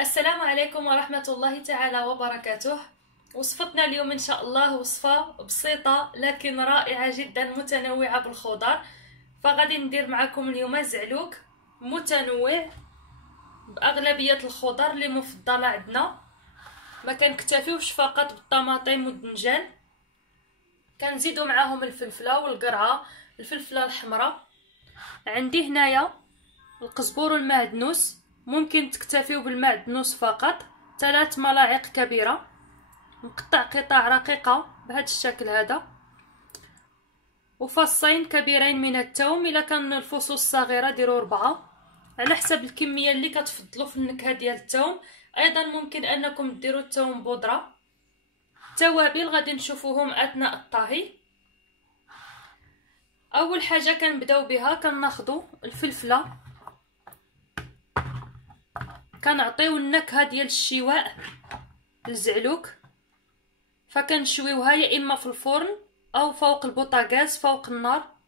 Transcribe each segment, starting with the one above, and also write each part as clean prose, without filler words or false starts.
السلام عليكم ورحمة الله تعالى وبركاته. وصفتنا اليوم إن شاء الله وصفة بسيطة لكن رائعة جدا متنوعة بالخضار. فغادي ندير معكم اليوم زعلوك متنوع بأغلبية الخضار اللي مفضلة عندنا. ما كنكتفيوش فقط بالطماطم والدنجال، كنزيدو معاهم الفلفلة والقرعة، الفلفلة الحمراء. عندي هنايا القزبور والمعدنوس، ممكن تكتفيو بالمعدنوس فقط 3 ملاعق كبيرة مقطع قطع رقيقة بهذا الشكل هذا، وفصين كبيرين من الثوم. الا كان الفصوص صغيرة ديروا 4 على حسب الكمية اللي كتفضلوا في النكهة ديال الثوم. ايضا ممكن انكم ديروا الثوم بودرة. التوابل غادي نشوفوهم اثناء الطهي. اول حاجة كنبداو بها كناخذوا الفلفلة، كنعطيو النكهه ديال الشواء للزعلوك، فكنشويوها يا اما في الفرن او فوق البوطاغاز فوق النار.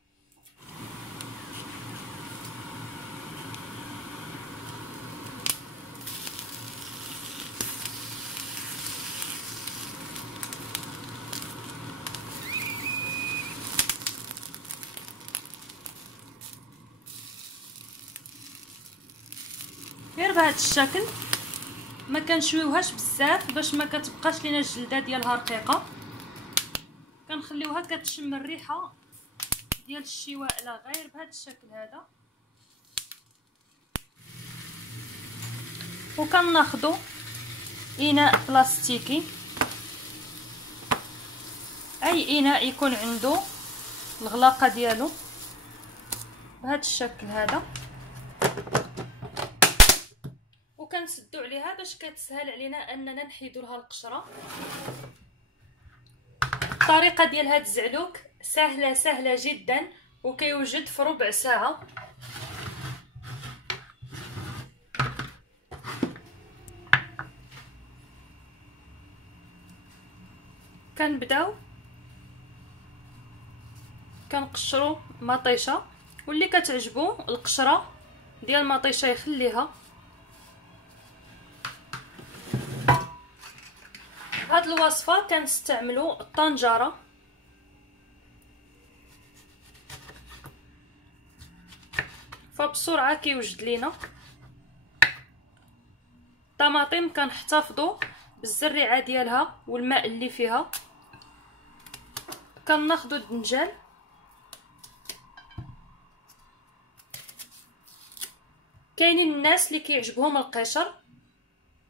غير بهذا الشكل، ما كنشويوهاش بزاف باش ما كتبقاش لينا الجلده ديالها رقيقه، كنخليوها كتشم الريحه ديال الشواء. لا غير بهذا الشكل هذا. وكناخذوا اناء بلاستيكي، اي اناء يكون عنده الغلاقه ديالو بهذا الشكل هذا، وكنسدو عليها باش كتسهل علينا اننا نحيدو لها القشره. الطريقه ديال هاد الزعلوك سهله جدا وكيوجد في ربع ساعه. كنبداو كنقشروا مطيشه، واللي كتعجبو القشره ديال المطيشه يخليها. هاد الوصفه كنستعملوا الطنجره، فبسرعه كيوجد لينا. الطماطم كنحتفظوا بالزريعه ديالها والماء اللي فيها. كناخذوا الدنجال، كاينين الناس اللي كيعجبهم القشر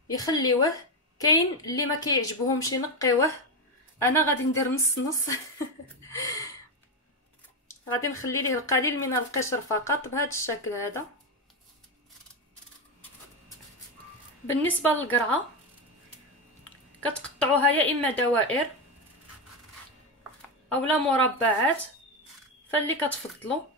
يخليوه، كاين اللي ما كيعجبهمش ينقيوه. انا غادي ندير نص نص غادي نخلي ليه القليل من القشر فقط بهذا الشكل هذا. بالنسبه للقرعه كتقطعوها يا اما دوائر اولا مربعات، فاللي كتفضلوا.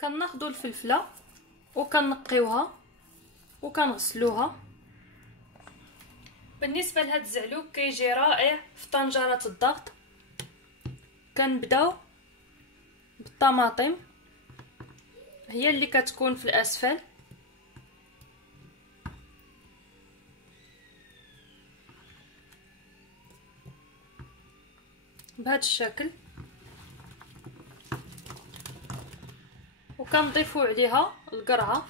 كناخذوا الفلفله وكنقيوها وكنغسلوها. بالنسبه لهاد الزعلوك كيجي رائع في طنجره الضغط. كنبداو بالطماطم، هي اللي كتكون في الاسفل. بهذا الشكل، وكنضيفوا عليها القرعه.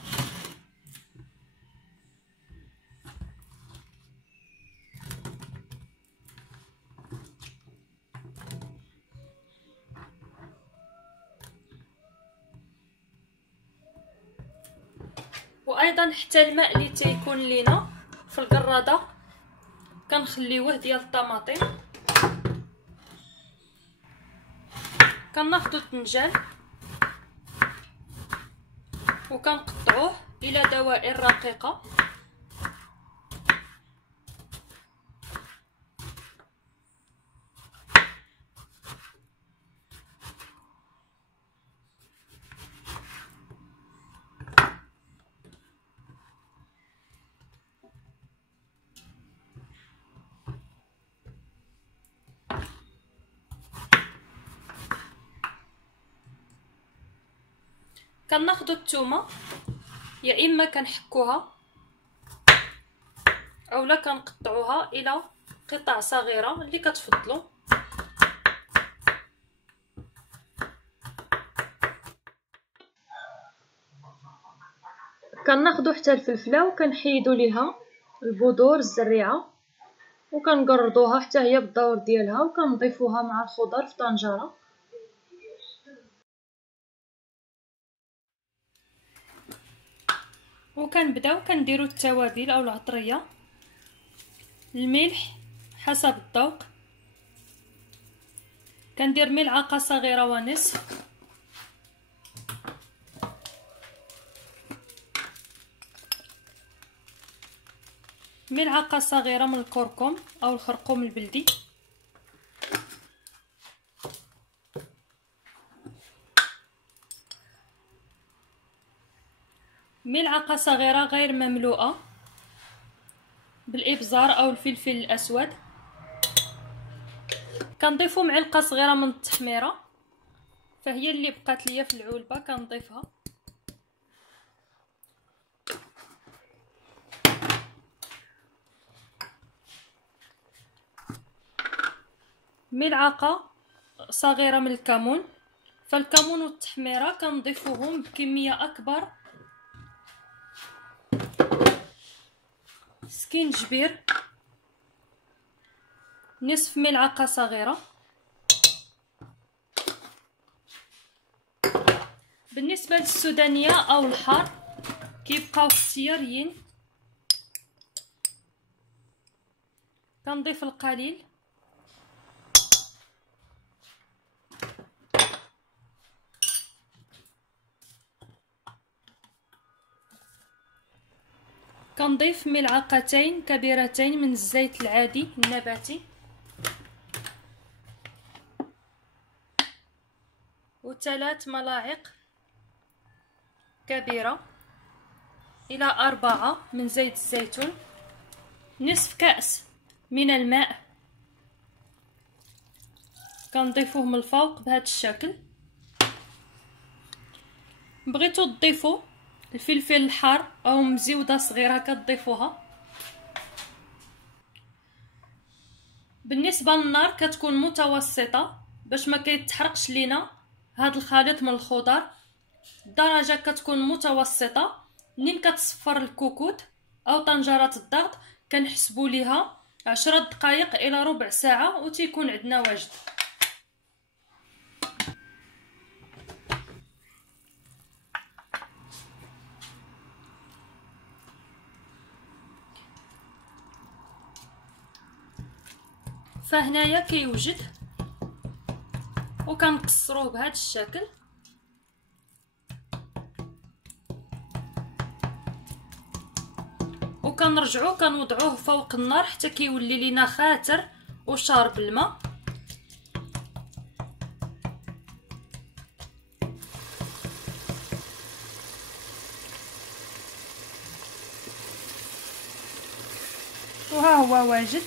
وايضا حتى الماء اللي تيكون لينا في القراده كنخليوه ديال الطماطم. كناخذوا الدنجال وكنقطعوه الى دوائر رقيقه. كناخدو الثومه يا اما كنحكوها اولا كنقطعوها الى قطع صغيره اللي كتفضلوا. كناخدو حتى الفلفله وكنحيدو ليها البذور الزريعه وكنقرضوها حتى هي بالدور ديالها وكنضيفوها مع الخضر في طنجره. وكنبداو كنديرو التوابل او العطريه، الملح حسب الذوق، كندير ملعقه صغيره ونصف، ملعقه صغيره من الكركم او الخرقوم البلدي، ملعقه صغيره غير مملوءه بالابزار او الفلفل الاسود، كنضيفو معلقه صغيره من التحميره فهي اللي بقات ليا في العلبه كنضيفها، ملعقه صغيره من الكمون، فالكمون والتحميره كنضيفوهم بكميه اكبر، سكينجبير نصف ملعقه صغيره. بالنسبه للسودانيه او الحار كيبقاو اختياريين، كنضيف القليل، كنضيف ملعقتين كبيرتين من الزيت العادي النباتي، و3 ملاعق كبيرة إلى 4 من زيت الزيتون، نصف كأس من الماء كنضيفوه من الفوق بهذا الشكل. بغيتو تضيفوا الفلفل الحار او مزيوده صغيره كتضيفوها. بالنسبه للنار كتكون متوسطه باش ما كيتحرقش لينا هذا الخليط من الخضر، الدرجه كتكون متوسطه. منين كتصفر الكوكوت او طنجره الضغط كنحسبوا ليها 10 دقائق الى ربع ساعه وتيكون عندنا واجد. فهنايا كيوجد وكنقصروه بهذا الشكل، وكنرجعو كنوضعوه فوق النار حتى كيولي لينا خاتر وشارب الماء. وها هو واجد.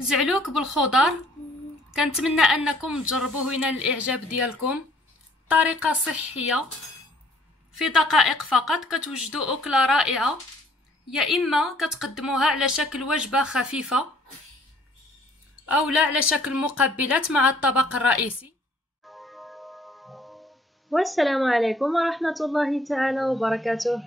زعلوك بالخضر، كنتمنى انكم تجربوه وينال الاعجاب ديالكم. طريقه صحيه في دقائق فقط كتوجدوا اكله رائعه، يا اما كتقدموها على شكل وجبه خفيفه او لا على شكل مقبلات مع الطبق الرئيسي. والسلام عليكم ورحمه الله تعالى وبركاته.